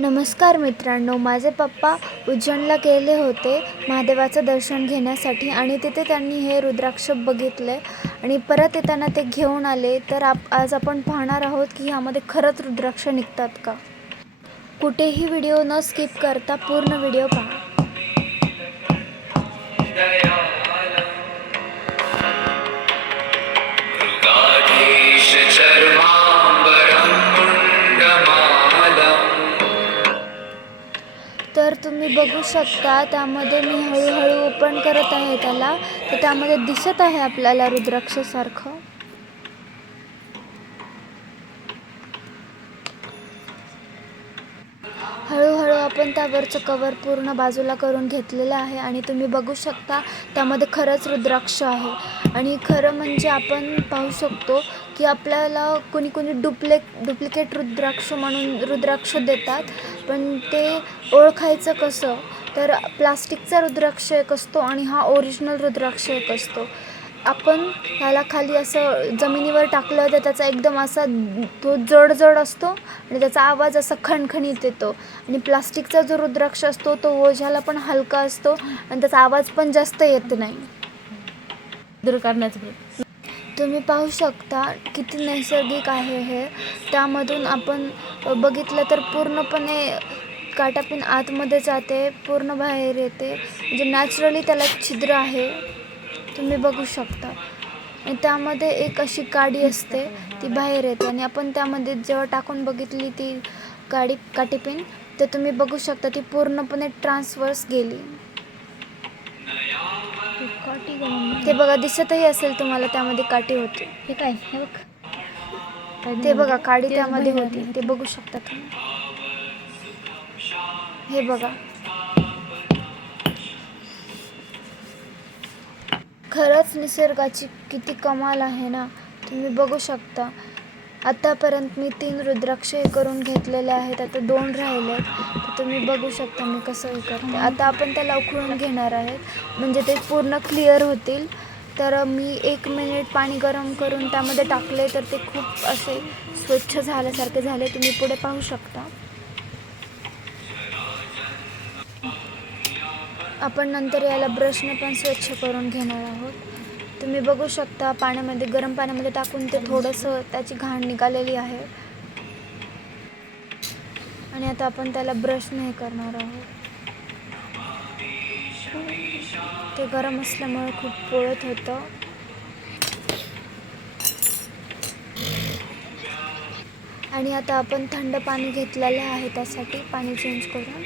नमस्कार मित्रांनो माझे पप्पा उज्जैनला गेले होते महादेवाचं दर्शन घेण्यासाठी आणि तिथे त्यांनी हे रुद्राक्ष बघितले आणि परत येताना ते घेऊन आले. तर आप आज आपण पाहणार आहोत की ह्यामध्ये खरंच रुद्राक्ष निघतात का? कुठेही व्हिडिओ न स्किप करता पूर्ण व्हिडिओ पहा. तुम्ही बघू शकता त्यामध्ये मी हळूहळू ओपन करत आहे त्याला. तर त्यामध्ये दिसत आहे आपल्याला रुद्राक्षसारखं. आपण त्यावरचं कवर पूर्ण बाजूला करून घेतलेलं आहे आणि तुम्ही बघू शकता त्यामध्ये खरंच रुद्राक्ष आहे. आणि खरं म्हणजे आपण पाहू शकतो की आपल्याला कोणी कोणी डुप्ले डुप्लिकेट रुद्राक्ष म्हणून रुद्राक्ष देतात. पण ते ओळखायचं कसं? तर प्लास्टिकचा रुद्राक्ष एक असतो आणि हा ओरिजिनल रुद्राक्ष एक असतो. आपण ह्याला खाली असं जमिनीवर टाकलं तर त्याचा एकदम असा तो जड जड असतो आणि त्याचा आवाज असा खणखणीत येतो. आणि प्लास्टिकचा जो रुद्राक्ष असतो तो ओझ्याला पण हलका असतो आणि त्याचा आवाज पण जास्त येत नाही. दूर करण्याचा तुम्ही पाहू शकता किती नैसर्गिक आहे हे. त्यामधून आपण बघितलं तर पूर्णपणे काटापिन आतमध्ये जाते पूर्ण बाहेर येते. म्हणजे नॅचरली त्याला छिद्र आहे. तुम्ही बघू शकता. आणि त्यामध्ये एक अशी काडी असते ती बाहेर येते. आणि आपण त्यामध्ये जेव्हा टाकून बघितली ती काडी काटीपिन तर तुम्ही बघू शकता ती पूर्णपणे ट्रान्सवर्स गेली. ते बघा दिसतही असेल तुम्हाला त्यामध्ये काठी होती. हे काय? हे बघ. ते बघा काडी त्यामध्ये होती. ते बघू शकता तुम्ही. हे बघा. खरंच निसर्गाची किती कमाल आहे ना? तुम्ही बघू शकता. आत्तापर्यंत मी तीन रुद्राक्ष हे करून घेतलेले आहेत. आता दोन राहिले तर तुम्ही बघू शकता मी कसं हे करते. आता आपण त्याला उकळून घेणार आहेत. म्हणजे ते पूर्ण क्लिअर होतील. तर मी एक मिनिट पाणी गरम करून त्यामध्ये टाकले तर ते खूप असे स्वच्छ झाल्यासारखे झाले. तुम्ही पुढे पाहू शकता. आपण नंतर याला ब्रशने पण स्वच्छ करून घेणार आहोत. तुम्ही बघू शकता पाण्यामध्ये गरम पाण्यामध्ये टाकून ते थोडंसं त्याची घाण निघालेली आहे. आणि आता आपण त्याला ब्रश नाही करणार आहोत. ते गरम असल्यामुळे खूप पोळत होतं. आणि आता आपण थंड पाणी घेतलेलं आहे त्यासाठी पाणी चेंज करून.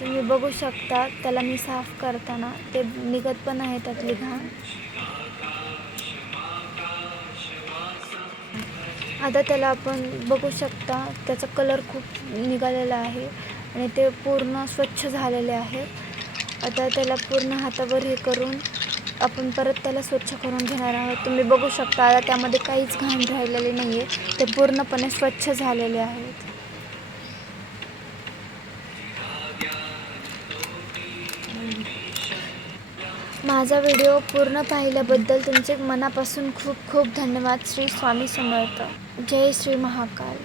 तुम्ही बघू शकता त्याला मी साफ करताना ते निघत पण आहे त्यातली घाण. आता त्याला आपण बघू शकता त्याचा कलर खूप निघालेला आहे आणि ते पूर्ण स्वच्छ झालेले आहे. आता त्याला पूर्ण हातावर हे करून आपण परत त्याला स्वच्छ करून घेणार आहोत. तुम्ही बघू शकता आता त्यामध्ये काहीच घाण राहिलेले नाही आहे ते पूर्णपणे स्वच्छ झालेले आहेत. माझा व्हिडिओ पूर्ण पाहिल्याबद्दल तुमचे मनापासून खूप खूप धन्यवाद. श्री स्वामी समर्थ. जय श्री महाकाल.